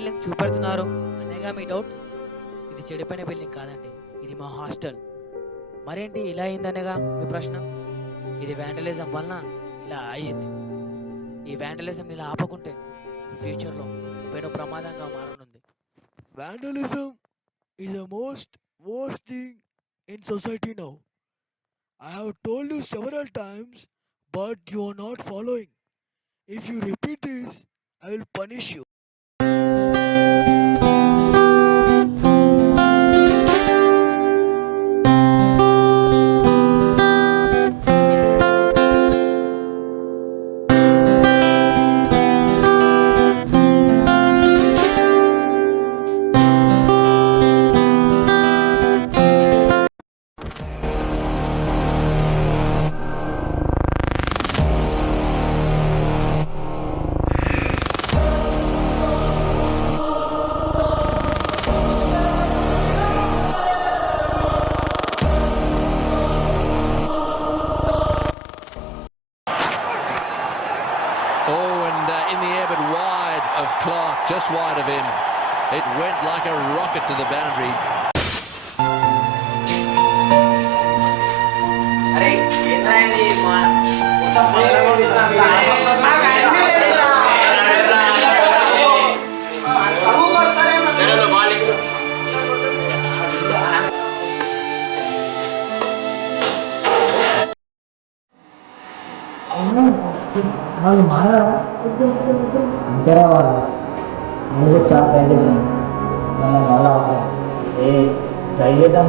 Building చూపెడుతున్నారు అనేగా మీ doubt. ఇది చెడిపోయిన building కాదండి, ఇది మా హాస్టల్. మరేంటి ఇలా అయిందనేగా మీ ప్రశ్న. ఇది వ్యాండలిజం వలన ఇలా అయ్యింది. ఈ వ్యాండలిజం ఇలా ఆపకుంటే ఫ్యూచర్లో పెను ప్రమాదంగా మారనుంది. Vandalism is the most worst thing in society now. I have told you several times, but you are not following. If you repeat this, I will punish you. In the air but wide of Clark, just wide of him. It went like a rocket to the boundary. వాళ్ళు మారా అంతేరా వాళ్ళు నువ్వు చాలా try చేశాను మనం వాళ్ళ ఏ try చేద్దాం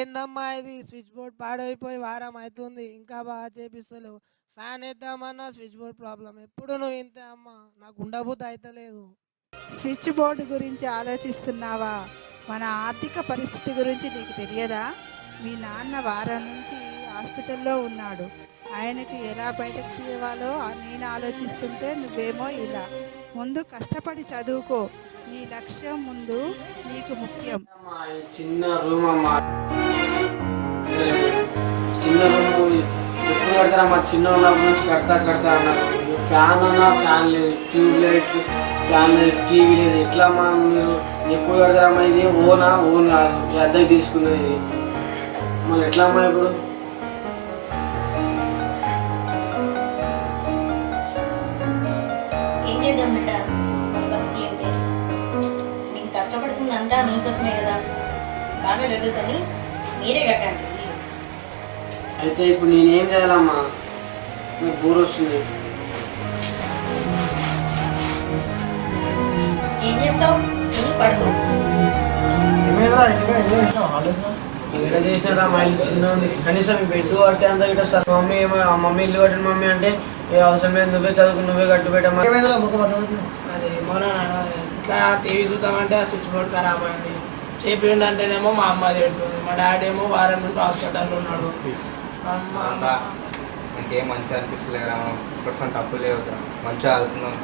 ఏందమ్మా ఇది స్విచ్ బోర్డ్ పాడైపోయి వారం అవుతుంది, ఇంకా బాగా చేపిస్తలేవు. ఫ్యాన్ వేద్దామన్నా స్విచ్ బోర్డ్ ప్రాబ్లం. ఎప్పుడు నువ్వు ఇంతే అమ్మా, నాకు ఉండబుద్ధి అయితలేదు. స్విచ్ బోర్డు గురించి ఆలోచిస్తున్నావా? మన ఆర్థిక పరిస్థితి గురించి నీకు తెలియదా? మీ నాన్న వారం నుంచి హాస్పిటల్లో ఉన్నాడు. ఆయనకి ఎలా బయటకు తీయాలో నేను ఆలోచిస్తుంటే నువ్వేమో ఇలా. ముందు కష్టపడి చదువుకో, నీ లక్ష్యం ముందు నీకు ముఖ్యం. చిన్న రూమ్ అమ్మా, చిన్న రూమ్ ఎప్పుడు కడతారమ్మా? చిన్న ఉన్నప్పటి నుంచి కడతా అన్నారు. ఫ్యాన్ అన్నా ఫ్యాన్ లేదు, ట్యూబ్ లైట్ ఫ్యాన్ లేదు, టీవీ లేదు. ఎట్లా అమ్మా మీరు ఎప్పుడు కడతారమ్మా? ఇది ఓన్ కాదు, అద్దెకి తీసుకున్నది. మళ్ళీ ఎట్లా అమ్మా ఇప్పుడు? ఏం చేద్దాం బిడ్డ, మన బతుకులైతే నేను కష్టపడుతుంది అంతా నీకోసమే కదా. బాగా చదువుకొని మీరే కట్టండి. అయితే ఇప్పుడు నేనేం చేయాలమ్మా? నాకు బోర్ వస్తుంది. ఏం చేస్తావు? పడుకో. ఇక్కడ చేసినారా మా ఇల్లు చిన్న ఉంది, కనీసం ఈ బెడ్ కట్టే అంతా గిట్ట వస్తారు. మమ్మీ ఇల్లు కట్టిన మమ్మీ అంటే ఏ అవసరం లేదు, నువ్వే చదువుకుని నువ్వే కట్టు పెట్టమ్మా. అదే ఏమోనా, ఇట్లా టీవీ చూద్దామంటే ఆ స్విచ్ బోర్డ్ ఖరాబ్ అయింది. చేపిండి అంటేనేమో మా అమ్మ తిడుతుంది, మా డాడీ ఏమో వారం నుండి హాస్పిటల్లో ఉన్నాడు. ఇంకేం మంచిగా అనిపిస్తలేరా? ఇప్పుడు తప్పు లేదు, మంచిగా ఆడుతున్నాం.